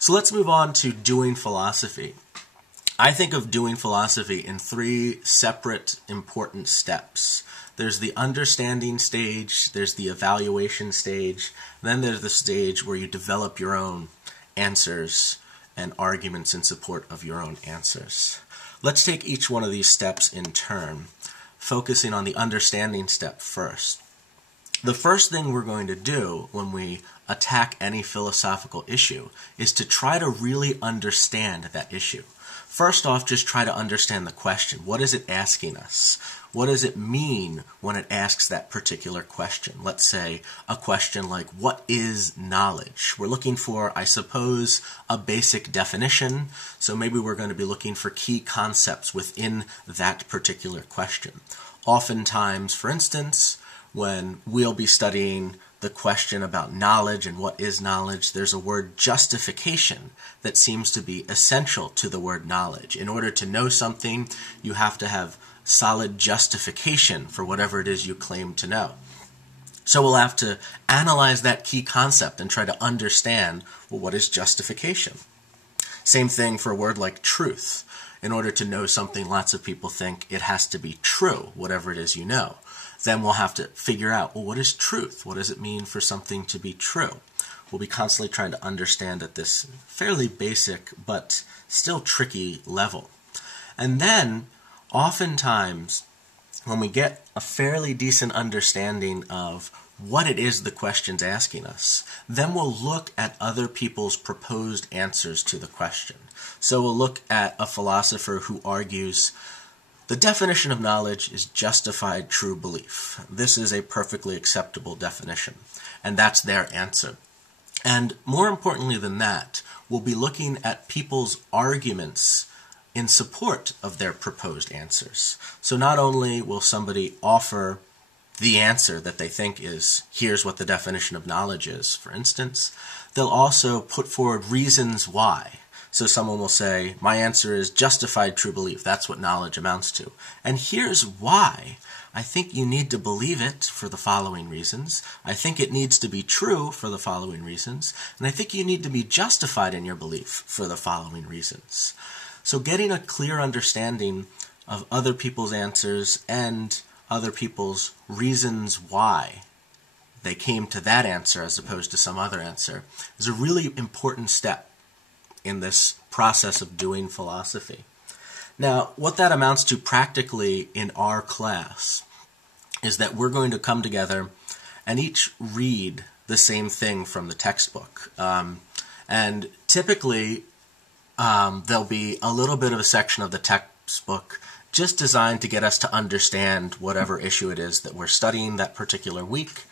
So let's move on to doing philosophy. I think of doing philosophy in three separate important steps. There's the understanding stage, there's the evaluation stage, then there's the stage where you develop your own answers and arguments in support of your own answers. Let's take each one of these steps in turn, focusing on the understanding step first. The first thing we're going to do when we attack any philosophical issue is to try to really understand that issue. First off, just try to understand the question. What is it asking us? What does it mean when it asks that particular question? Let's say a question like, what is knowledge? We're looking for, I suppose, a basic definition, so maybe we're going to be looking for key concepts within that particular question. Oftentimes, for instance, when we'll be studying the question about knowledge and what is knowledge, there's a word justification that seems to be essential to the word knowledge. In order to know something, you have to have solid justification for whatever it is you claim to know. So we'll have to analyze that key concept and try to understand, well, what is justification? Same thing for a word like truth. In order to know something, lots of people think it has to be true, whatever it is you know. Then we'll have to figure out, well, what is truth? What does it mean for something to be true? We'll be constantly trying to understand at this fairly basic but still tricky level. And then, oftentimes, when we get a fairly decent understanding of what it is the question's asking us, then we'll look at other people's proposed answers to the question. So we'll look at a philosopher who argues, the definition of knowledge is justified true belief. This is a perfectly acceptable definition, and that's their answer. And more importantly than that, we'll be looking at people's arguments in support of their proposed answers. So not only will somebody offer the answer that they think is, here's what the definition of knowledge is, for instance, they'll also put forward reasons why. So someone will say, my answer is justified true belief. That's what knowledge amounts to. And here's why. I think you need to believe it for the following reasons. I think it needs to be true for the following reasons. And I think you need to be justified in your belief for the following reasons. So getting a clear understanding of other people's answers and other people's reasons why they came to that answer as opposed to some other answer is a really important step in this process of doing philosophy. Now, what that amounts to practically in our class is that we're going to come together and each read the same thing from the textbook. And typically, there'll be a little bit of a section of the textbook just designed to get us to understand whatever issue it is that we're studying that particular week,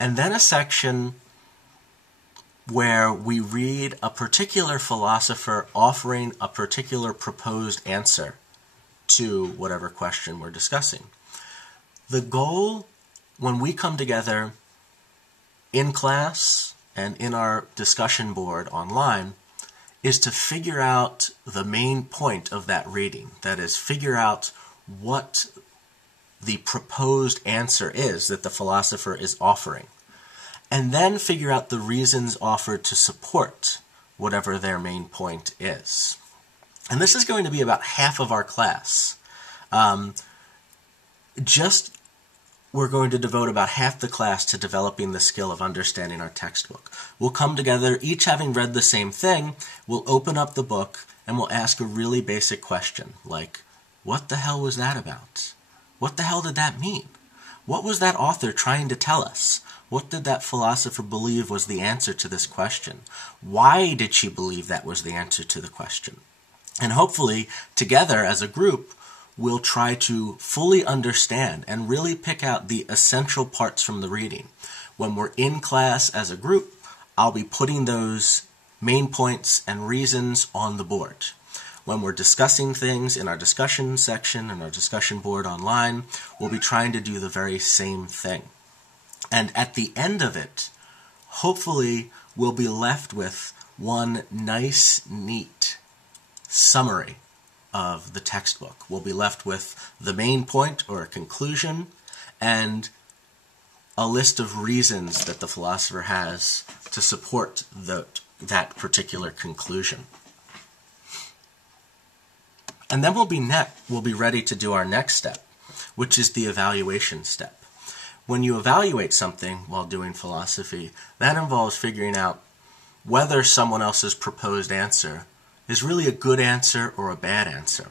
and then a section where we read a particular philosopher offering a particular proposed answer to whatever question we're discussing. The goal when we come together in class and in our discussion board online is to figure out the main point of that reading. That is, figure out what the proposed answer is that the philosopher is offering, and then figure out the reasons offered to support whatever their main point is. And this is going to be about half of our class. We're going to devote about half the class to developing the skill of understanding our textbook. We'll come together, each having read the same thing, we'll open up the book, and we'll ask a really basic question, like, what the hell was that about? What the hell did that mean? What was that author trying to tell us? What did that philosopher believe was the answer to this question? Why did she believe that was the answer to the question? And hopefully, together as a group, we'll try to fully understand and really pick out the essential parts from the reading. When we're in class as a group, I'll be putting those main points and reasons on the board. When we're discussing things in our discussion section and our discussion board online, we'll be trying to do the very same thing. And at the end of it, hopefully we'll be left with one nice, neat summary of the textbook. We'll be left with the main point or a conclusion and a list of reasons that the philosopher has to support that particular conclusion. And then we'll be ready to do our next step, which is the evaluation step. When you evaluate something while doing philosophy, that involves figuring out whether someone else's proposed answer is really a good answer or a bad answer.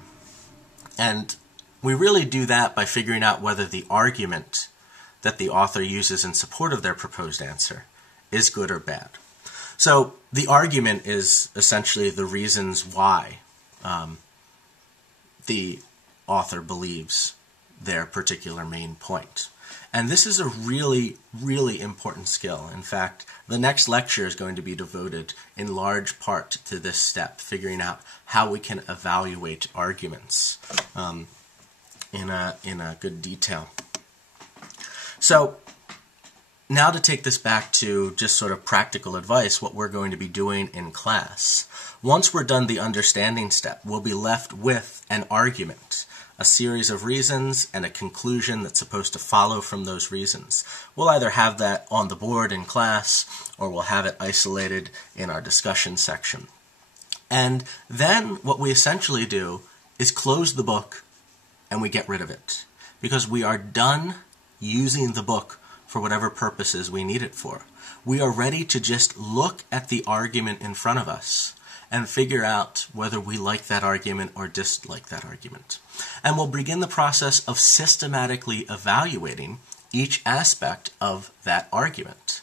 And we really do that by figuring out whether the argument that the author uses in support of their proposed answer is good or bad. So the argument is essentially the reasons why the author believes their particular main point. And this is a really, really important skill. In fact, the next lecture is going to be devoted in large part to this step, figuring out how we can evaluate arguments in a good detail. So now to take this back to just sort of practical advice, what we're going to be doing in class. Once we're done the understanding step, we'll be left with an argument, a series of reasons, and a conclusion that's supposed to follow from those reasons. We'll either have that on the board in class, or we'll have it isolated in our discussion section. And then what we essentially do is close the book and we get rid of it, because we are done using the book for whatever purposes we need it for. We are ready to just look at the argument in front of us and figure out whether we like that argument or dislike that argument. And we'll begin the process of systematically evaluating each aspect of that argument.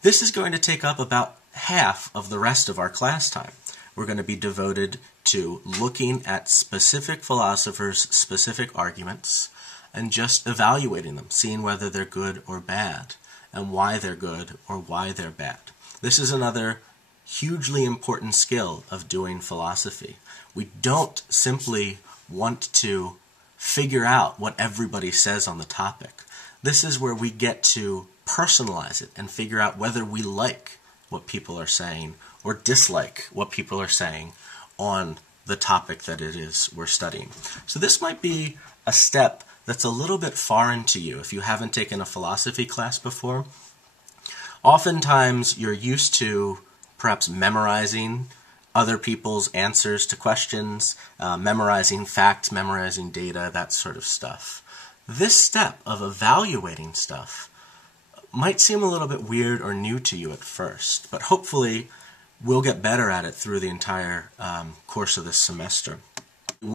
This is going to take up about half of the rest of our class time. We're going to be devoted to looking at specific philosophers' specific arguments and just evaluating them, seeing whether they're good or bad, and why they're good or why they're bad. This is another hugely important skill of doing philosophy. We don't simply want to figure out what everybody says on the topic. This is where we get to personalize it and figure out whether we like what people are saying or dislike what people are saying on the topic that it is we're studying. So this might be a step that's a little bit foreign to you if you haven't taken a philosophy class before. Oftentimes you're used to perhaps memorizing other people's answers to questions, memorizing facts, memorizing data, that sort of stuff. This step of evaluating stuff might seem a little bit weird or new to you at first, but hopefully we'll get better at it through the entire course of this semester.